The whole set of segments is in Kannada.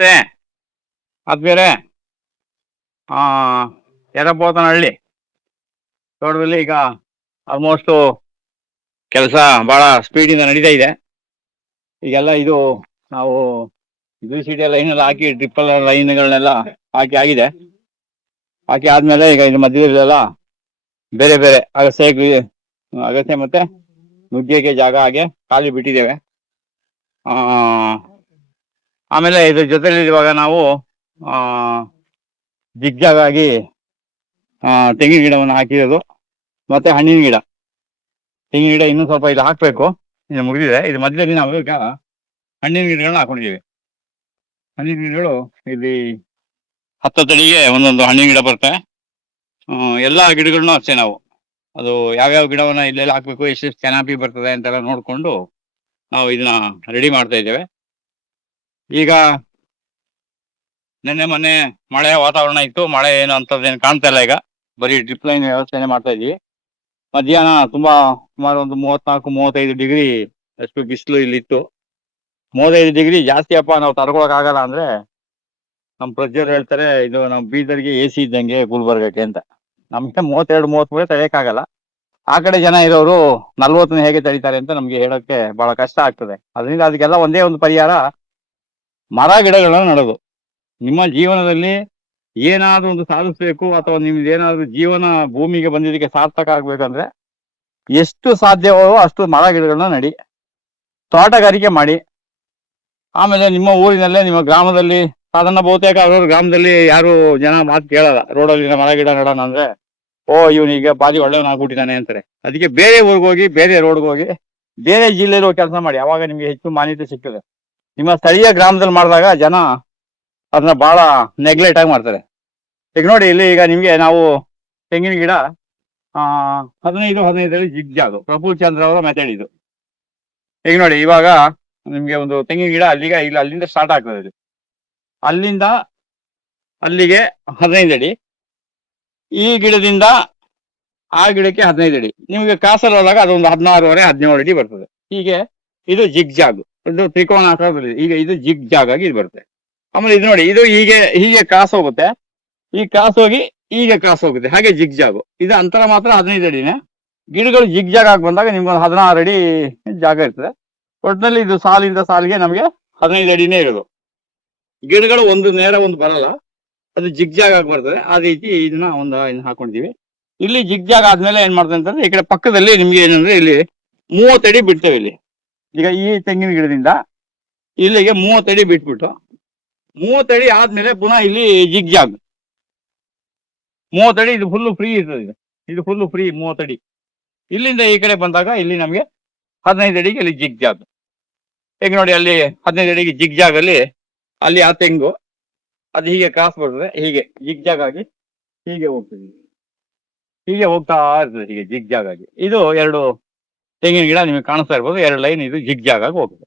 ನಮಸ್ತೆ ಆದ್ಮೇಲೆ ಆ ಯರಬೋತನಹಳ್ಳಿ ತೋಟದಲ್ಲಿ ಈಗ ಆಲ್ಮೋಸ್ಟ್ ಕೆಲಸ ಬಹಳ ಸ್ಪೀಡಿಂದ ನಡೀತಾ ಇದೆ. ಈಗೆಲ್ಲ ಇದು ನಾವು WCD ಲೈನ್ ಎಲ್ಲ ಹಾಕಿ ಟ್ರಿಪಲ್ ಲೈನ್ಗಳನ್ನೆಲ್ಲ ಹಾಕಿ ಆಗಿದೆ. ಹಾಕಿ ಆದ್ಮೇಲೆ ಈಗ ಇದು ಮಧ್ಯದಲ್ಲೆಲ್ಲ ಬೇರೆ ಬೇರೆ ಅಗಸೆ ಮತ್ತೆ ನುಗ್ಗೆಗೆ ಜಾಗ ಹಾಗೆ ಖಾಲಿ ಬಿಟ್ಟಿದ್ದೇವೆ. ಆಮೇಲೆ ಇದ್ರ ಜೊತೆಲಿ ಇವಾಗ ನಾವು ಜಿಗ್ಜಾಗ್ ಆಗಿ ತೆಂಗಿನ ಗಿಡವನ್ನು ಹಾಕಿರೋದು ಮತ್ತೆ ಹಣ್ಣಿನ ಗಿಡ, ತೆಂಗಿನ ಗಿಡ ಇನ್ನೂ ಸ್ವಲ್ಪ ಇದು ಹಾಕಬೇಕು, ಇದು ಮುಗಿದಿದೆ. ಇದು ಮಧ್ಯದಲ್ಲಿ ನಾವು ಈಗ ಹಣ್ಣಿನ ಗಿಡಗಳನ್ನ ಹಾಕೊಂಡಿದ್ದೀವಿ. ಹಣ್ಣಿನ ಗಿಡಗಳು ಇಲ್ಲಿ 10 ಅಡಿಗೆ ಒಂದೊಂದು ಹಣ್ಣಿನ ಗಿಡ ಬರುತ್ತೆ. ಎಲ್ಲ ಗಿಡಗಳನ್ನೂ ಅಷ್ಟೇ ನಾವು ಅದು ಯಾವ್ಯಾವ ಗಿಡವನ್ನ ಇಲ್ಲೆಲ್ಲ ಹಾಕ್ಬೇಕು, ಎಷ್ಟೆಷ್ಟು ಕೆನಾಪಿ ಬರ್ತದೆ ಅಂತೆಲ್ಲ ನೋಡಿಕೊಂಡು ನಾವು ಇದನ್ನ ರೆಡಿ ಮಾಡ್ತಾ ಇದ್ದೇವೆ. ಈಗ ನಿನ್ನೆ ಮೊನ್ನೆ ಮಳೆಯ ವಾತಾವರಣ ಇತ್ತು, ಮಳೆ ಏನು ಅಂತದ್ದೇನು ಕಾಣ್ತಾ ಇಲ್ಲ. ಈಗ ಬರೀ ಡ್ರಿಪ್ ಲೈನ್ ವ್ಯವಸ್ಥೆನೆ ಮಾಡ್ತಾ ಇದ್ವಿ. ಮಧ್ಯಾಹ್ನ ಸುಮಾರು ಒಂದು 34-35 ಡಿಗ್ರಿ ಅಷ್ಟು ಬಿಸಿಲು ಇಲ್ಲಿತ್ತು. 35 ಡಿಗ್ರಿ ಜಾಸ್ತಿ ಅಪ್ಪ, ನಾವು ತಡ್ಕೊಳಕ್ ಆಗಲ್ಲ ಅಂದ್ರೆ ನಮ್ಮ ಪ್ರಜ್ಜರು ಹೇಳ್ತಾರೆ ಇದು ನಮ್ಮ ಬೀದರ್ಗೆ AC ಇದ್ದಂಗೆ ಗುಲ್ಬರ್ಗಕ್ಕೆ ಅಂತ. ನಮ್ಗೆ 32-33 ತಡೆಯಕ್ಕಾಗಲ್ಲ. ಆ ಕಡೆ ಜನ ಇರೋರು 40 ಹೇಗೆ ತಡೀತಾರೆ ಅಂತ ನಮ್ಗೆ ಹೇಳೋಕ್ಕೆ ಬಹಳ ಕಷ್ಟ ಆಗ್ತದೆ. ಅದರಿಂದ ಅದಕ್ಕೆಲ್ಲ ಒಂದೇ ಒಂದು ಪರಿಹಾರ, ಮರ ಗಿಡಗಳನ್ನ ನೆಡೋದು. ನಿಮ್ಮ ಜೀವನದಲ್ಲಿ ಏನಾದ್ರೂ ಒಂದು ಸಾಧಿಸ್ಬೇಕು ಅಥವಾ ನಿಮ್ದು ಏನಾದ್ರೂ ಜೀವನ ಭೂಮಿಗೆ ಬಂದಿದ್ದಕ್ಕೆ ಸಾರ್ಥಕ ಆಗ್ಬೇಕಂದ್ರೆ ಎಷ್ಟು ಸಾಧ್ಯವೋ ಅಷ್ಟು ಮರ ಗಿಡಗಳನ್ನ ನಡಿ, ತೋಟಗಾರಿಕೆ ಮಾಡಿ. ಆಮೇಲೆ ನಿಮ್ಮ ಊರಿನಲ್ಲೇ ನಿಮ್ಮ ಗ್ರಾಮದಲ್ಲಿ ಸಾಧಾರಣ ಬಹುತೇಕ ಅವ್ರವ್ರ ಗ್ರಾಮದಲ್ಲಿ ಯಾರು ಜನ ಮಾತು ಕೇಳಲ್ಲ. ರೋಡಲ್ಲಿ ಮರ ಗಿಡ ನೆಡೋಣ ಅಂದ್ರೆ ಓ ಇವನಿಗೆ ಬಾರಿ ಒಳ್ಳೆಯವನಾಗ್ಬಿಟ್ಟಿದ್ದಾನೆ ಅಂತಾರೆ. ಅದಕ್ಕೆ ಬೇರೆ ಊರಿಗೆ ಹೋಗಿ, ಬೇರೆ ರೋಡ್ಗೆ ಹೋಗಿ, ಬೇರೆ ಜಿಲ್ಲೆಯಲ್ಲಿ ಹೋಗಿ ಕೆಲಸ ಮಾಡಿ, ಅವಾಗ ನಿಮ್ಗೆ ಹೆಚ್ಚು ಮಾನ್ಯತೆ ಸಿಗ್ತದೆ. ನಿಮ್ಮ ಸ್ಥಳೀಯ ಗ್ರಾಮದಲ್ಲಿ ಮಾಡಿದಾಗ ಜನ ಅದನ್ನ ಬಹಳ ನೆಗ್ಲೆಕ್ಟ್ ಆಗಿ ಮಾಡ್ತಾರೆ. ಈಗ ನೋಡಿ ಇಲ್ಲಿ ಈಗ ನಿಮ್ಗೆ ನಾವು ತೆಂಗಿನ ಗಿಡ 15 ಜಿಗ್ಜಾಗ್ ಪ್ರಫುಲ್ ಚಂದ್ರ ಅವರ ಮೆಥಡ್ ಇದು. ಈಗ ನೋಡಿ ಇವಾಗ ನಿಮ್ಗೆ ಒಂದು ತೆಂಗಿನ ಗಿಡ ಅಲ್ಲಿಂದ ಸ್ಟಾರ್ಟ್ ಆಗ್ತದೆ. ಇದು ಅಲ್ಲಿಂದ ಅಲ್ಲಿಗೆ 15 ಅಡಿ, ಈ ಗಿಡದಿಂದ ಆ ಗಿಡಕ್ಕೆ 15 ಅಡಿ, ನಿಮ್ಗೆ ಕಾಸಲ್ಲಿ ಹೋದಾಗ ಅದೊಂದು 16.5-17 ಅಡಿ ಬರ್ತದೆ. ಹೀಗೆ ಇದು ಜಿಗ್ಜಾಗ್, ಇದು ತ್ರಿಕೋನ ಆಕಾರದಲ್ಲಿ. ಈಗ ಇದು ಜಿಗ್ಜಾಗ್ ಆಗಿ ಇದು ಬರುತ್ತೆ. ಆಮೇಲೆ ಇದು ನೋಡಿ, ಇದು ಹೀಗೆ ಕ್ರಾಸ್ ಹೋಗುತ್ತೆ, ಈ ಕ್ರಾಸ್ ಹೋಗಿ ಹೀಗೆ ಕ್ರಾಸ್ ಹೋಗುತ್ತೆ, ಹಾಗೆ ಜಿಗ್ಜಾಗು. ಇದು ಅಂತರ ಮಾತ್ರ 15 ಅಡಿನೇ. ಗಿಡಗಳು ಜಿಗ್ಜಾಗ್ ಆಗಿ ಬಂದಾಗ ನಿಮ್ಗೆ 16 ಅಡಿ ಜಾಗ ಇರ್ತದೆ. ಒಟ್ಟಿನಲ್ಲಿ ಇದು ಸಾಲಿಂದ ಸಾಲಿಗೆ ನಮಗೆ 15 ಅಡಿನೇ ಇರೋದು. ಗಿಡಗಳು ಒಂದು ನೇರ ಒಂದು ಬರಲ್ಲ, ಅದು ಜಿಗ್ಜಾಗ್ ಆಗಿ ಬರ್ತದೆ. ಆ ರೀತಿ ಇದನ್ನ ಹಾಕೊಂಡಿದೀವಿ. ಇಲ್ಲಿ ಜಿಗ್ಜಾಗ್ ಆದ್ಮೇಲೆ ಏನ್ ಮಾಡ್ತೇವೆ ಅಂತಂದ್ರೆ, ಈ ಕಡೆ ಪಕ್ಕದಲ್ಲಿ ನಿಮ್ಗೆ ಏನಂದ್ರೆ ಇಲ್ಲಿ 30 ಅಡಿ ಬಿಡ್ತೇವೆ. ಇಲ್ಲಿ ಈಗ ಈ ತೆಂಗಿನ ಗಿಡದಿಂದ ಇಲ್ಲಿಗೆ 30 ಅಡಿ ಬಿಟ್ಬಿಟ್ಟು, 30 ಅಡಿ ಆದ್ಮೇಲೆ ಪುನಃ ಇಲ್ಲಿ ಜಿಗ್ಜಾಗ್ 30 ಅಡಿ. ಇದು ಫುಲ್ಲು ಫ್ರೀ ಇರ್ತದೆ. ಇದು ಫುಲ್ಲು ಫ್ರೀ 30 ಅಡಿ. ಇಲ್ಲಿಂದ ಈ ಕಡೆ ಬಂದಾಗ ಇಲ್ಲಿ ನಮಗೆ 15 ಅಡಿಗೆ ಇಲ್ಲಿ ಜಿಗ್ಜಾಗ್. ಈಗ ನೋಡಿ ಅಲ್ಲಿ 15 ಅಡಿಗೆ ಜಿಗ್ಜಾಗ್ ಅಲ್ಲಿ ಆ ತೆಂಗು ಅದು ಹೀಗೆ ಕ್ರಾಸ್ ಬರ್ತದೆ, ಹೀಗೆ ಜಿಗ್ಜಾಗ್ ಆಗಿ ಹೀಗೆ ಹೋಗ್ತದೆ, ಹೀಗೆ ಹೋಗ್ತಾ ಇರ್ತದೆ, ಹೀಗೆ ಜಿಗ್ಜಾಗ್ ಆಗಿ. ಇದು 2 ತೆಂಗಿನ ಗಿಡ ನಿಮಗೆ ಕಾಣಿಸ್ತಾ ಇರ್ಬೋದು, 2 ಲೈನ್ ಇದು ಜಿಗ್ಜಾಗ್ ಆಗಿ ಹೋಗ್ತದೆ.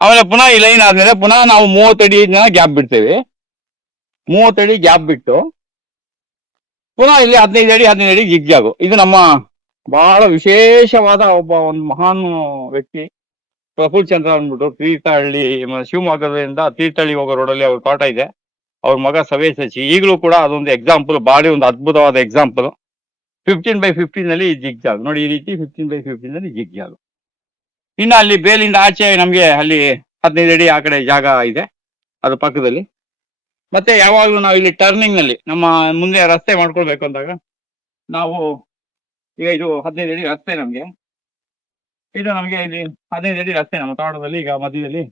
ಆಮೇಲೆ ಪುನಃ ಈ ಲೈನ್ ಆದ್ಮೇಲೆ ಪುನಃ ನಾವು 30 ಅಡಿ ಗ್ಯಾಪ್ ಬಿಡ್ತೇವೆ. 30 ಅಡಿ ಗ್ಯಾಪ್ ಬಿಟ್ಟು ಪುನಃ ಇಲ್ಲಿ 15 ಅಡಿ ಜಿಗ್ಜಾಗು. ಇದು ನಮ್ಮ ಬಹಳ ವಿಶೇಷವಾದ ಒಂದು ಮಹಾನ್ ವ್ಯಕ್ತಿ ಪ್ರಫುಲ್ ಚಂದ್ರ ಅಂದ್ಬಿಟ್ಟು, ತೀರ್ಥಹಳ್ಳಿ, ಶಿವಮೊಗ್ಗದಿಂದ ತೀರ್ಥಹಳ್ಳಿ ಹೋಗೋ ರೋಡಲ್ಲಿ ಅವ್ರ ತೋಟ ಇದೆ. ಅವ್ರ ಮಗ ಸವೇಶ್ ಸಚಿ. ಈಗಲೂ ಕೂಡ ಅದೊಂದು ಎಕ್ಸಾಂಪಲ್, ಬಾರಿ ಒಂದು ಅದ್ಭುತವಾದ ಎಕ್ಸಾಂಪಲ್. 15x15 ಜಿಗ್ಜಾಗ್ ನೋಡಿ, ಈ ರೀತಿ 15x15 ಜಿಗ್ಜಾಗ್. ಇನ್ನು ಅಲ್ಲಿ ಬೇಲಿಂದ ಆಚೆ ನಮ್ಗೆ ಅಲ್ಲಿ 15 ಅಡಿ ಆ ಕಡೆ ಜಾಗ ಇದೆ, ಅದು ಪಕ್ಕದಲ್ಲಿ. ಮತ್ತೆ ಯಾವಾಗಲೂ ನಾವು ಇಲ್ಲಿ ಟರ್ನಿಂಗ್ ನಲ್ಲಿ ನಮ್ಮ ಮುಂದೆ ರಸ್ತೆ ಮಾಡ್ಕೊಳ್ಬೇಕು ಅಂದಾಗ ನಾವು ಈಗ ಇದು 15 ಅಡಿ ರಸ್ತೆ ನಮ್ಗೆ ಇಲ್ಲಿ 15 ಅಡಿ ರಸ್ತೆ ನಮ್ಮ ತೋಟದಲ್ಲಿ. ಈಗ ಮಧ್ಯದಲ್ಲಿ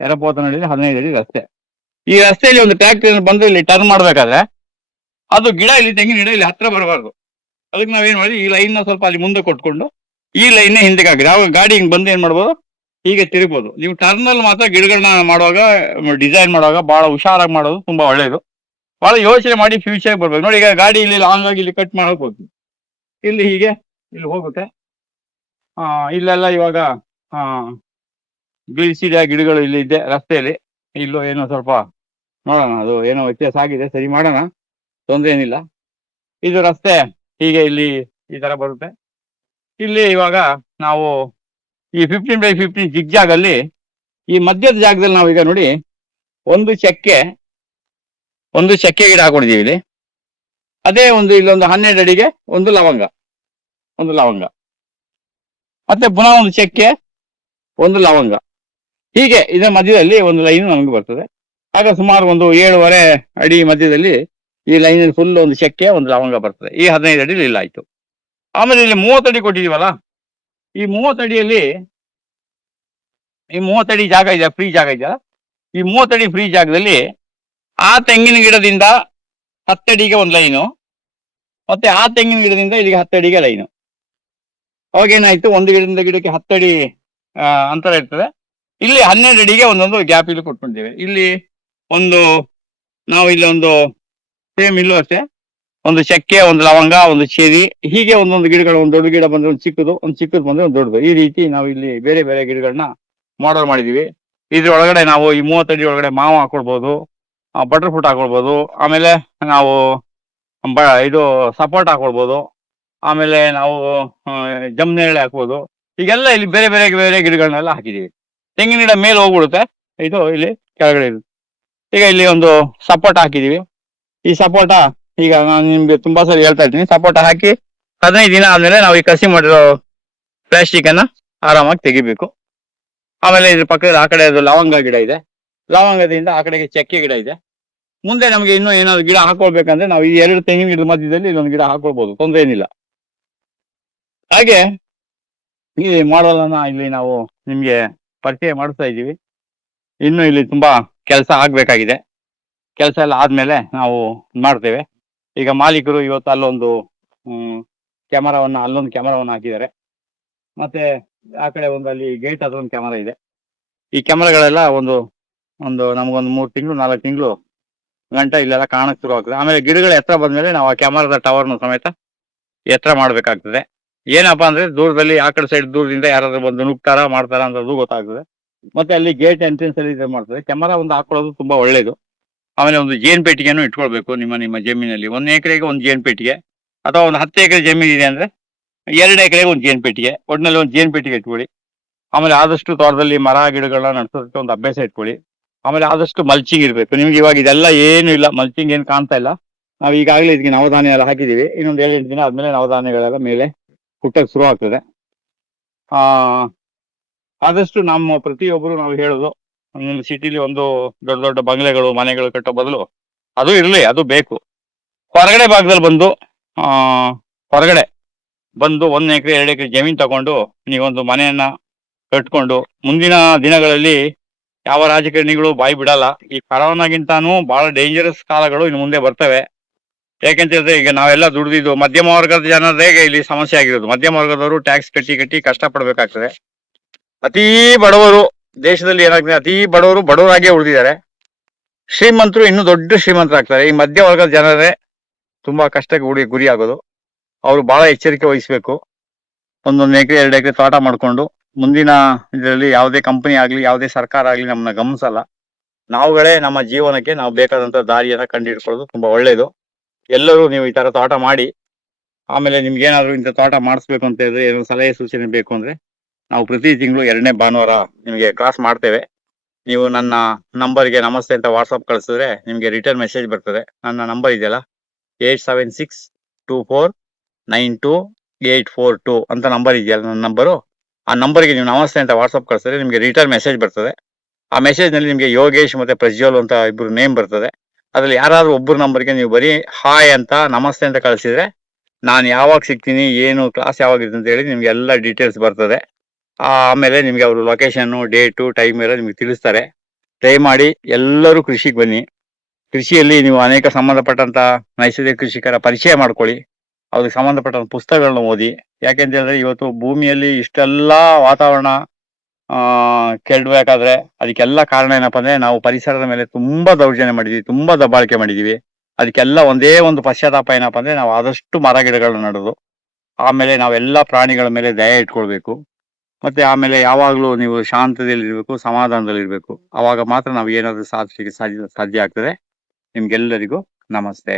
ಯರಬೋತನಹಳ್ಳಿ 15 ಅಡಿ ರಸ್ತೆ. ಈ ರಸ್ತೆಯಲ್ಲಿ ಒಂದು ಟ್ರ್ಯಾಕ್ಟರ್ ಬಂದು ಇಲ್ಲಿ ಟರ್ನ್ ಮಾಡ್ಬೇಕಾದ್ರೆ ಅದು ಗಿಡ ಇಲ್ಲಿ ತೆಂಗಿನ ಗಿಡ ಇಲ್ಲಿ ಹತ್ರ ಬರಬಾರ್ದು. ಅದಕ್ಕೆ ನಾವೇನ್ ಮಾಡಿದ್ವಿ, ಈ ಲೈನ್ ಸ್ವಲ್ಪ ಅಲ್ಲಿ ಮುಂದೆ ಕೊಟ್ಕೊಂಡು ಈ ಲೈನ್ ಹಿಂದಕ್ಕೆ ಹಾಕಿದ್ರೆ ಅವಾಗ ಗಾಡಿ ಹಿಂಗ್ ಬಂದು ಏನ್ ಮಾಡ್ಬೋದು, ಹೀಗೆ ತಿರುಗ್ಬೋದು. ನೀವು ಟರ್ನಲ್ಲಿ ಮಾತ್ರ ಗಿಡಗಳನ್ನ ಮಾಡುವಾಗ, ಡಿಸೈನ್ ಮಾಡುವಾಗ ಬಹಳ ಹುಷಾರಾಗಿ ಮಾಡೋದು ತುಂಬಾ ಒಳ್ಳೇದು. ಬಹಳ ಯೋಚನೆ ಮಾಡಿ ಫ್ಯೂಚರ್ ಬರ್ಬೇಕು. ನೋಡಿ ಈಗ ಗಾಡಿ ಇಲ್ಲಿ ಲಾಂಗ್ ಆಗಿ ಇಲ್ಲಿ ಕಟ್ ಮಾಡೋಕೆ ಹೋಗ್ತೀವಿ, ಇಲ್ಲಿ ಹೀಗೆ ಇಲ್ಲಿ ಹೋಗುತ್ತೆ. ಇಲ್ಲೆಲ್ಲ ಇವಾಗ ಗ್ಲಿಸಿಡಿಯ ಗಿಡಗಳು ಇಲ್ಲಿ ಇದೆ ರಸ್ತೆಯಲ್ಲಿ. ಇಲ್ಲೋ ಏನೋ ಸ್ವಲ್ಪ ನೋಡೋಣ, ಅದು ಏನೋ ವ್ಯತ್ಯಾಸ ಆಗಿದೆ, ಸರಿ ಮಾಡೋಣ, ತೊಂದರೆ ಏನಿಲ್ಲ. ಇದು ರಸ್ತೆ ಹೀಗೆ ಇಲ್ಲಿ ಈ ತರ ಬರುತ್ತೆ. ಇಲ್ಲಿ ಇವಾಗ ನಾವು ಈ 15x15 ಜಿಗ್ಜಾಗ್ ಅಲ್ಲಿ ಈ ಮಧ್ಯದ ಜಾಗದಲ್ಲಿ ನಾವೀಗ ನೋಡಿ ಒಂದು ಚಕ್ಕೆ ಗಿಡ ಹಾಕೊಂಡಿದೀವಿ ಇಲ್ಲಿ. ಅದೇ ಇಲ್ಲೊಂದು 12 ಅಡಿಗೆ ಒಂದು ಲವಂಗ, ಮತ್ತೆ ಪುನಃ ಒಂದು ಚಕ್ಕೆ, ಒಂದು ಲವಂಗ. ಹೀಗೆ ಇದರ ಮಧ್ಯದಲ್ಲಿ ಒಂದು ಲೈನ್ ನಮಗೆ ಬರ್ತದೆ. ಆಗ ಸುಮಾರು ಒಂದು 7.5 ಅಡಿ ಮಧ್ಯದಲ್ಲಿ ಈ ಲೈನಲ್ಲಿ ಫುಲ್ ಒಂದು ಚಕ್ಕೆ, ಒಂದು ಲವಂಗ ಬರ್ತದೆ. ಈ 15 ಅಡಿ ಇಲ್ಲ ಆಯ್ತು. ಆಮೇಲೆ ಇಲ್ಲಿ 30 ಅಡಿ ಕೊಟ್ಟಿದೀವಲ್ಲ, ಈ 30 ಅಡಿಯಲ್ಲಿ ಈ 30 ಅಡಿ ಜಾಗ ಇದೆ, ಫ್ರೀ ಜಾಗ ಇದೆಯಲ್ಲ, ಈ 30 ಅಡಿ ಫ್ರೀ ಜಾಗದಲ್ಲಿ ಆ ತೆಂಗಿನ ಗಿಡದಿಂದ 10 ಅಡಿಗೆ ಒಂದು ಲೈನು, ಮತ್ತೆ ಆ ತೆಂಗಿನ ಗಿಡದಿಂದ ಇಲ್ಲಿಗೆ 10 ಅಡಿಗೆ ಲೈನು. ಅವಾಗೇನಾಯ್ತು, ಒಂದು ಗಿಡದಿಂದ ಗಿಡಕ್ಕೆ 10 ಅಡಿ ಅಂತರ ಇರ್ತದೆ. ಇಲ್ಲಿ 12 ಅಡಿಗೆ ಒಂದೊಂದು ಗ್ಯಾಪ್ ಇಲ್ಲಿ ಕೊಟ್ಕೊಂಡಿದ್ದೇವೆ. ಇಲ್ಲಿ ನಾವು ಇಲ್ಲಿ ಒಂದು ಸೇಮ್ ಇಲ್ಲೂ ಅಷ್ಟೇ, ಒಂದು ಚಕ್ಕೆ, ಒಂದು ಲವಂಗ, ಒಂದು ಚೇರಿ, ಹೀಗೆ ಒಂದೊಂದು ಗಿಡಗಳು, ಒಂದು ದೊಡ್ಡ ಗಿಡ ಬಂದ್ರೆ ಒಂದು ಚಿಕ್ಕದು ಬಂದ್ರೆ ಒಂದು ದೊಡ್ಡದು, ಈ ರೀತಿ ನಾವು ಇಲ್ಲಿ ಬೇರೆ ಬೇರೆ ಗಿಡಗಳನ್ನ ಮಾಡಲ್ ಮಾಡಿದೀವಿ. ಇದ್ರ ಒಳಗಡೆ ನಾವು ಈ 30 ಅಡಿ ಒಳಗಡೆ ಮಾವು ಹಾಕೊಳ್ಬಹುದು, ಬಟರ್ ಫ್ರೂಟ್ ಹಾಕೊಳ್ಬಹುದು, ಆಮೇಲೆ ನಾವು ಇದು ಸಪೋರ್ಟ್ ಹಾಕೊಳ್ಬಹುದು, ಆಮೇಲೆ ನಾವು ಜಮ್ನೇರಳೆ ಹಾಕ್ಬೋದು. ಈಗೆಲ್ಲ ಇಲ್ಲಿ ಬೇರೆ ಬೇರೆ ಬೇರೆ ಗಿಡಗಳನ್ನೆಲ್ಲ ಹಾಕಿದೀವಿ. ತೆಂಗಿನ ಗಿಡ ಮೇಲೆ ಹೋಗ್ಬಿಡುತ್ತೆ, ಇದು ಇಲ್ಲಿ ಕೆಳಗಡೆ ಇರುತ್ತೆ. ಈಗ ಇಲ್ಲಿ ಒಂದು ಸಪೋಟ ಹಾಕಿದೀವಿ. ಈ ಸಪೋಟ ಈಗ ನಾನು ನಿಮ್ಗೆ ತುಂಬಾ ಸರಿ ಹೇಳ್ತಾ ಇರ್ತೀನಿ, ಸಪೋಟ ಹಾಕಿ 15 ದಿನ ಆದ್ಮೇಲೆ ನಾವು ಈ ಕಸಿ ಮಾಡಿರೋ ಪ್ಲಾಸ್ಟಿಕ್ ಅನ್ನ ಆರಾಮಾಗಿ ತೆಗಿಬೇಕು. ಆಮೇಲೆ ಇದ್ರ ಪಕ್ಕದಲ್ಲಿ ಆ ಕಡೆ ಅದು ಲವಂಗ ಗಿಡ ಇದೆ, ಲವಂಗದಿಂದ ಆ ಕಡೆಗೆ ಚಕ್ಕೆ ಗಿಡ ಇದೆ. ಮುಂದೆ ನಮ್ಗೆ ಇನ್ನೂ ಏನಾದ್ರು ಗಿಡ ಹಾಕೊಳ್ಬೇಕಂದ್ರೆ ನಾವು ಈ 2 ತೆಂಗಿನ ಗಿಡದ ಮಧ್ಯದಲ್ಲಿ ಇದೊಂದು ಗಿಡ ಹಾಕೊಳ್ಬಹುದು, ತೊಂದರೆ ಏನಿಲ್ಲ. ಹಾಗೆ ಈ ಮಾಡಲ್ ಅನ್ನ ಇಲ್ಲಿ ನಾವು ನಿಮ್ಗೆ ಪರಿಚಯ ಮಾಡಿಸ್ತಾ ಇದ್ದೀವಿ. ಇನ್ನು ಇಲ್ಲಿ ತುಂಬಾ ಕೆಲಸ ಆಗ್ಬೇಕಾಗಿದೆ. ಕೆಲಸ ಎಲ್ಲ ಆದ್ಮೇಲೆ ನಾವು ಮಾಡ್ತೇವೆ. ಈಗ ಮಾಲೀಕರು ಇವತ್ತು ಅಲ್ಲೊಂದು ಕ್ಯಾಮರಾವನ್ನು ಹಾಕಿದ್ದಾರೆ. ಮತ್ತೆ ಆ ಕಡೆ ಅಲ್ಲಿ ಗೇಟ್ ಹತ್ರ ಒಂದು ಕ್ಯಾಮರಾ ಇದೆ. ಈ ಕ್ಯಾಮರಾಗಳೆಲ್ಲ ಒಂದು ನಮಗೊಂದು 3 ತಿಂಗಳು 4 ತಿಂಗಳು ಗಂಟ ಇಲ್ಲೆಲ್ಲ ಕಾಣಕ್ ಶುರು ಆಗ್ತದೆ. ಆಮೇಲೆ ಗಿಡಗಳು ಎತ್ತರ ಬಂದ್ಮೇಲೆ ನಾವು ಆ ಕ್ಯಾಮರಾದ ಟವರ್ನ ಸಮೇತ ಎತ್ತರ ಮಾಡ್ಬೇಕಾಗ್ತದೆ. ಏನಪ್ಪಾ ಅಂದ್ರೆ ದೂರದಲ್ಲಿ ಆ ಕಡೆ ಸೈಡ್ ದೂರದಿಂದ ಯಾರಾದ್ರೂ ಬಂದು ನುಗ್ತಾರ ಮಾಡ್ತಾರ ಅಂತದ್ದು ಗೊತ್ತಾಗ್ತದೆ. ಮತ್ತೆ ಅಲ್ಲಿ ಗೇಟ್ ಎಂಟ್ರೆನ್ಸ್ ಅಲ್ಲಿ ಇದು ಮಾಡ್ತದೆ. ಕ್ಯಾಮರಾ ಒಂದು ಹಾಕೊಳ್ಳೋದು ತುಂಬಾ ಒಳ್ಳೇದು. ಆಮೇಲೆ ಒಂದು ಜೇನ್ ಪೆಟ್ಟಿಗೆನೂ ಇಟ್ಕೊಳ್ಬೇಕು ನಿಮ್ಮ ಜಮೀನಲ್ಲಿ. 1 ಎಕರೆಗೆ ಒಂದು ಜೇನ್ ಪೆಟ್ಟಿಗೆ, ಅಥವಾ ಒಂದು 10 ಎಕರೆ ಜಮೀನು ಇದೆ ಅಂದ್ರೆ 2 ಎಕರೆಗೆ ಒಂದು ಜೇನ್ ಪೆಟ್ಟಿಗೆ, ಒಟ್ಟಿನಲ್ಲಿ ಒಂದು ಜೇನ್ ಪೆಟ್ಟಿಗೆ ಇಟ್ಕೊಳ್ಳಿ. ಆಮೇಲೆ ಆದಷ್ಟು ತೋಟದಲ್ಲಿ ಮರ ಗಿಡಗಳನ್ನ ನಡೆಸೋದಕ್ಕೆ ಒಂದು ಅಭ್ಯಾಸ ಇಟ್ಕೊಳ್ಳಿ. ಆಮೇಲೆ ಆದಷ್ಟು ಮಲ್ಚಿಂಗ್ ಇರಬೇಕು. ನಿಮ್ಗೆ ಇವಾಗ ಇದೆಲ್ಲ ಏನು ಇಲ್ಲ, ಮಲ್ಚಿಂಗ್ ಏನು ಕಾಣ್ತಾ ಇಲ್ಲ. ನಾವು ಈಗಾಗಲೇ ಇದಕ್ಕೆ ನವಧಾನ್ಯ ಎಲ್ಲ ಹಾಕಿದೀವಿ. ಇನ್ನೊಂದು 7-8 ದಿನ ಆದ್ಮೇಲೆ ನವಧಾನ್ಯಗಳೆಲ್ಲ ಮೇಲೆ ಹುಟ್ಟಕ್ಕೆ ಶುರು ಆಗ್ತದೆ. ಆದಷ್ಟು ನಮ್ಮ ಪ್ರತಿಯೊಬ್ಬರು ನಾವು ಹೇಳೋದು, ಸಿಟಿಲಿ ಒಂದು ದೊಡ್ಡ ದೊಡ್ಡ ಬಂಗ್ಲೆಗಳು ಮನೆಗಳು ಕಟ್ಟೋ ಬದಲು ಅದು ಇರಲಿ, ಅದು ಬೇಕು. ಹೊರಗಡೆ ಭಾಗದಲ್ಲಿ ಹೊರಗಡೆ ಬಂದು 1 ಎಕರೆ 2 ಎಕರೆ ಜಮೀನ್ ತಗೊಂಡು ನೀವೊಂದು ಮನೆಯನ್ನ ಕಟ್ಕೊಂಡು, ಮುಂದಿನ ದಿನಗಳಲ್ಲಿ ಯಾವ ರಾಜಕಾರಣಿಗಳು ಬಾಯಿ ಬಿಡಲ್ಲ. ಈ ಕರೋನಾಗಿಂತಾನು ಬಹಳ ಡೇಂಜರಸ್ ಕಾಲಗಳು ಇನ್ನು ಮುಂದೆ ಬರ್ತವೆ. ಯಾಕೆಂತ ಹೇಳಿದ್ರೆ ಈಗ ನಾವೆಲ್ಲ ದುಡಿದಿದ್ದು ಮಧ್ಯಮ ವರ್ಗದ ಜನರೇ ಇಲ್ಲಿ ಸಮಸ್ಯೆ ಆಗಿರೋದು. ಮಧ್ಯಮ ವರ್ಗದವರು ಟ್ಯಾಕ್ಸ್ ಕಟ್ಟಿ ಕಷ್ಟ ಪಡ್ಬೇಕಾಗ್ತದೆ. ಅತೀ ಬಡವರು ದೇಶದಲ್ಲಿ ಏನಾಗ್ತದೆ, ಅತೀ ಬಡವರಾಗೇ ಉಳಿದಿದ್ದಾರೆ. ಶ್ರೀಮಂತರು ಇನ್ನೂ ದೊಡ್ಡ ಶ್ರೀಮಂತರಾಗ್ತಾರೆ. ಈ ಮಧ್ಯ ವರ್ಗದ ಜನರೇ ತುಂಬಾ ಕಷ್ಟಕ್ಕೆ ಗುರಿ ಆಗೋದು. ಅವರು ಬಹಳ ಎಚ್ಚರಿಕೆ ವಹಿಸ್ಬೇಕು. 1 ಎಕರೆ 2 ಎಕರೆ ತೋಟ ಮಾಡ್ಕೊಂಡು ಮುಂದಿನ ಇದರಲ್ಲಿ ಯಾವುದೇ ಕಂಪನಿ ಆಗ್ಲಿ ಯಾವುದೇ ಸರ್ಕಾರ ಆಗ್ಲಿ ನಮ್ಮನ್ನ ಗಮನಿಸಲ್ಲ. ನಾವುಗಳೇ ನಮ್ಮ ಜೀವನಕ್ಕೆ ನಾವು ಬೇಕಾದಂತ ದಾರಿಯನ್ನ ಕಂಡುಹಿಡ್ಕೊಳ್ಳೋದು ತುಂಬಾ ಒಳ್ಳೇದು. ಎಲ್ಲರೂ ನೀವು ಈ ತರ ತೋಟ ಮಾಡಿ. ಆಮೇಲೆ ನಿಮ್ಗೆ ಏನಾದ್ರು ಇಂಥ ತೋಟ ಮಾಡಿಸ್ಬೇಕು ಅಂತ ಹೇಳಿದ್ರೆ, ಏನೋ ಸಲಹೆ ಸೂಚನೆ ಬೇಕು ಅಂದ್ರೆ ನಾವು ಪ್ರತಿ ತಿಂಗಳು 2ನೇ ಭಾನುವಾರ ನಿಮಗೆ ಕ್ಲಾಸ್ ಮಾಡ್ತೇವೆ. ನೀವು ನನ್ನ ನಂಬರ್ಗೆ ನಮಸ್ತೆ ಅಂತ ವಾಟ್ಸಪ್ ಕಳಿಸಿದ್ರೆ ನಿಮ್ಗೆ ರಿಟರ್ನ್ ಮೆಸೇಜ್ ಬರ್ತದೆ. ನನ್ನ ನಂಬರ್ ಇದೆಯಲ್ಲ 8762492842 ಅಂತ ನಂಬರ್ ಇದೆಯಲ್ಲ ನನ್ನ ನಂಬರು, ಆ ನಂಬರ್ಗೆ ನೀವು ನಮಸ್ತೆ ಅಂತ ವಾಟ್ಸಪ್ ಕಳಿಸಿದ್ರೆ ನಿಮ್ಗೆ ರಿಟರ್ನ್ ಮೆಸೇಜ್ ಬರ್ತದೆ. ಆ ಮೆಸೇಜ್ ನಲ್ಲಿ ನಿಮ್ಗೆ ಯೋಗೇಶ್ ಮತ್ತೆ ಪ್ರಜ್ವಲ್ ಅಂತ 2 ನೇಮ್ ಬರ್ತದೆ. ಅದ್ರಲ್ಲಿ ಯಾರಾದ್ರೂ ಒಬ್ಬರು ನಂಬರ್ಗೆ ನೀವು ಬರೀ ಹಾಯ್ ಅಂತ ನಮಸ್ತೆ ಅಂತ ಕಳಿಸಿದ್ರೆ ನಾನು ಯಾವಾಗ ಸಿಗ್ತೀನಿ, ಏನು ಕ್ಲಾಸ್ ಯಾವಾಗ ಇದೆ ಅಂತ ಹೇಳಿ ನಿಮ್ಗೆ ಎಲ್ಲ ಡೀಟೇಲ್ಸ್ ಬರ್ತದೆ. ಆಮೇಲೆ ನಿಮ್ಗೆ ಅವರು ಲೊಕೇಶನ್, ಡೇಟು, ಟೈಮ್ ಎಲ್ಲ ನಿಮ್ಗೆ ತಿಳಿಸ್ತಾರೆ. ದಯಮಾಡಿ ಎಲ್ಲರೂ ಕೃಷಿಗೆ ಬನ್ನಿ. ಕೃಷಿಯಲ್ಲಿ ನೀವು ಅನೇಕ ಸಂಬಂಧಪಟ್ಟಂತ ನೈಸರ್ಗಿಕ ಕೃಷಿಕರ ಪರಿಚಯ ಮಾಡ್ಕೊಳ್ಳಿ. ಅವ್ರಿಗೆ ಸಂಬಂಧಪಟ್ಟ ಪುಸ್ತಕಗಳನ್ನ ಓದಿ. ಯಾಕೆಂತ ಹೇಳಿದ್ರೆ ಇವತ್ತು ಭೂಮಿಯಲ್ಲಿ ಇಷ್ಟೆಲ್ಲಾ ವಾತಾವರಣ ಕೆಡಬೇಕಾದ್ರೆ ಅದಕ್ಕೆಲ್ಲ ಕಾರಣ ಏನಪ್ಪಾ ಅಂದ್ರೆ ನಾವು ಪರಿಸರದ ಮೇಲೆ ತುಂಬಾ ದೌರ್ಜನ್ಯ ಮಾಡಿದೀವಿ, ತುಂಬಾ ದಬ್ಬಾಳಿಕೆ ಮಾಡಿದೀವಿ. ಅದಕ್ಕೆಲ್ಲ ಒಂದೇ ಒಂದು ಪಶ್ಚಾತ್ತಾಪ ಏನಪ್ಪಾ ಅಂದ್ರೆ ನಾವು ಆದಷ್ಟು ಮರ ಗಿಡಗಳನ್ನ ನೆಡೋದು. ಆಮೇಲೆ ನಾವೆಲ್ಲ ಪ್ರಾಣಿಗಳ ಮೇಲೆ ದಯ ಇಟ್ಕೊಳ್ಬೇಕು. ಮತ್ತೆ ಆಮೇಲೆ ಯಾವಾಗ್ಲೂ ನೀವು ಶಾಂತದಲ್ಲಿರ್ಬೇಕು, ಸಮಾಧಾನದಲ್ಲಿರ್ಬೇಕು. ಅವಾಗ ಮಾತ್ರ ನಾವು ಏನಾದ್ರೂ ಸಾಧಿಸಲಿಕ್ಕೆ ಸಾಧ್ಯ ಆಗ್ತದೆ. ನಿಮ್ಗೆಲ್ಲರಿಗೂ ನಮಸ್ತೆ.